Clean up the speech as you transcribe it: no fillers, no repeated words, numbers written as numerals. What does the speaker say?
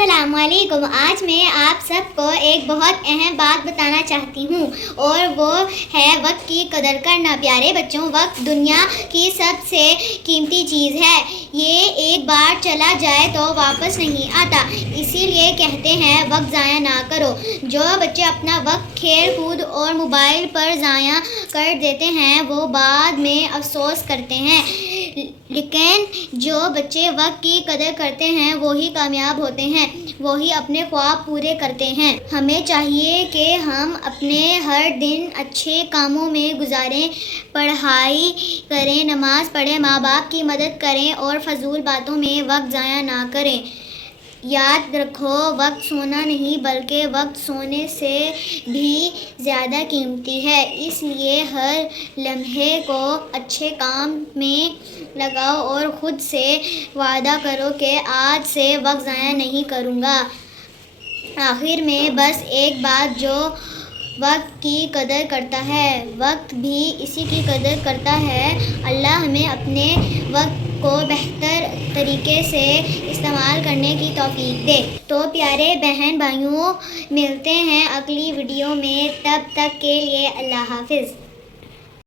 السلام علیکم۔ آج میں آپ سب کو ایک بہت اہم بات بتانا چاہتی ہوں اور وہ ہے وقت کی قدر کرنا۔ پیارے بچوں، وقت دنیا کی سب سے قیمتی چیز ہے۔ یہ ایک بار چلا جائے تو واپس نہیں آتا، اسی لیے کہتے ہیں وقت ضائع نہ کرو۔ جو بچے اپنا وقت کھیل کود اور موبائل پر ضائع کر دیتے ہیں وہ بعد میں افسوس کرتے ہیں، لیکن جو بچے وقت کی قدر کرتے ہیں وہی کامیاب ہوتے ہیں، وہی اپنے خواب پورے کرتے ہیں۔ ہمیں چاہیے کہ ہم اپنے ہر دن اچھے کاموں میں گزاریں، پڑھائی کریں، نماز پڑھیں، ماں باپ کی مدد کریں اور فضول باتوں میں وقت ضائع نہ کریں۔ یاد رکھو، وقت سونا نہیں بلکہ وقت سونے سے بھی زیادہ قیمتی ہے، اس لیے ہر لمحے کو اچھے کام میں لگاؤ اور خود سے وعدہ کرو کہ آج سے وقت ضائع نہیں کروں گا۔ آخر میں بس ایک بات، جو وقت کی قدر کرتا ہے وقت بھی اسی کی قدر کرتا ہے۔ اللہ ہمیں اپنے وقت کو بہتر طریقے سے استعمال کرنے کی توفیق دے۔ تو پیارے بہن بھائیوں، ملتے ہیں اگلی ویڈیو میں، تب تک کے لیے اللہ حافظ۔